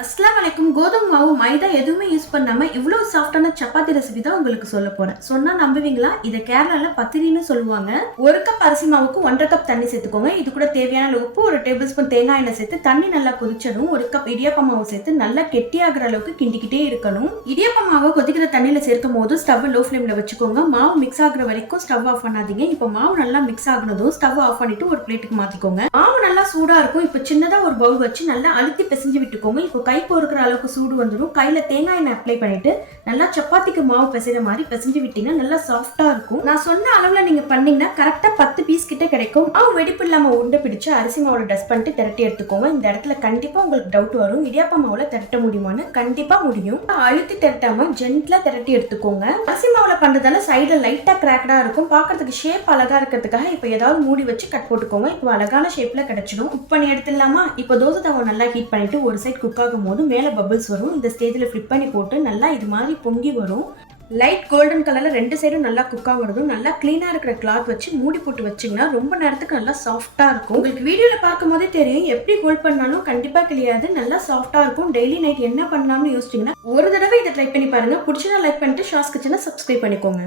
அஸ்ஸலாமு அலைக்கும். கோதுமை மாவு மைதா எதுவுமே யூஸ் பண்ணாம இவ்வளவு சாஃப்டான சப்பாத்தி ரெசிபி தான் உங்களுக்கு சொல்ல போறேன். சொன்னா நம்புவீங்களா? இதை கேரளால பத்திரின்னு சொல்லுவாங்க. 1 கப் அரிசி மாவுக்கு 1.5 கப் தண்ணி சேர்த்துக்கோங்க. இது கூட தேவையான உப்பு, 1 டேபிள் ஸ்பூன் தேங்காய் எண்ணெய் சேர்த்து தண்ணி நல்லா கொதிச்சதும் 1 கப் இடியாப்ப மாவு சேர்த்து நல்லா கெட்டியாகிற அளவுக்கு கிண்டிக்கிட்டே இருக்கணும். இடியாப்ப மாவு கொதிக்கிற தண்ணியில சேர்க்கும் போது ஸ்டவ் லோ ஃபிளேம்ல வச்சுக்கோங்க. மாவு மிக்ஸ் ஆகுற வரைக்கும் ஸ்டவ் ஆஃப் பண்ணாதீங்க. இப்போ மாவு நல்லா மிக்ஸ் ஆகுனதும் ஸ்டவ் ஆஃப் பண்ணிட்டு ஒரு பிளேட்டுக்கு மாத்திக்கோங்க. மாவு நல்லா சூடா இருக்கும். இப்போ சின்னதா ஒரு பவுல் வச்சு நல்லா அழுத்தி பிசைஞ்சு விட்டுக்கோங்க. இப்போ கை பொறுக்கிற அளவுக்கு சூடு வந்துடும். கையில தேங்காய் எண்ணெய் அப்ளை பண்ணிட்டு நல்லா சப்பாத்திக்கு மாவு பிசைற மாதிரி பிசைஞ்சு விட்டீங்கன்னா நல்லா சாஃப்டா இருக்கும். நான் சொன்ன அளவுல நீங்க பண்ணீங்கன்னா கரெக்டா 10 பீஸ் கிட்ட கிடைக்கும். மாவு வெடிப்பு இல்லாம உருண்டை பிடிச்சு அரிசி மாவுல டஸ்ட் பண்ணிட்டு திரட்டி எடுத்துக்கோங்க. இந்த இடத்துல கண்டிப்பா உங்களுக்கு டவுட் வரும், இடியாப்ப மாவுல திரட்ட முடியுமான்னு. கண்டிப்பா முடியும். அழுத்தி திரட்டாம ஜென்ட்லா திரட்டி எடுத்துக்கோங்க. அரிசி மாவுல பண்றதால சைடுல லைட்டா கிராக்டா இருக்கும். பாக்குறதுக்கு ஷேப் அழகா இருக்கிறதுக்காக இப்ப ஏதாவது மூடி வச்சு கட் போட்டுக்கோங்க. இப்போ அழகான ஷேப்ல கிடைச்சிடும். குக் பண்ணி எடுத்துடலாமா? இப்போ தோசை தவா நல்லா ஹீட் பண்ணிட்டு ஒரு சைட் குக் ஆகும் போது மேல பபிள்ஸ் வரும். இந்த ஸ்டேஜ்ல ஃபிளிப் பண்ணி போட்டு நல்லா இது மாதிரி பொங்கி வரும். லைட் கோல்டன் கலர்ல 2 சைடும் நல்லா குக் ஆகுறதும் நல்லா கிளீனா இருக்கிற கிளாத் வச்சு மூடி போட்டு வச்சிங்கன்னா ரொம்ப நேரத்துக்கு நல்லா சாஃப்டா இருக்கும். உங்களுக்கு வீடியோல பார்க்கும் போதே தெரியும், எப்படி ஹோல்ட் பண்ணாலும் கண்டிப்பா கிளியாது, நல்லா சாஃப்டா இருக்கும். டெய்லி நைட் என்ன பண்ணலாம்னு யோசிச்சீங்கன்னா ஒரு தடவை இதை ட்ரை பண்ணி பாருங்க. பிடிச்சதா லைக் பண்ணிட்டு ஷாஸ் கிச்சனை சப்ஸ்கிரைப் பண்ணிக்கோங்க.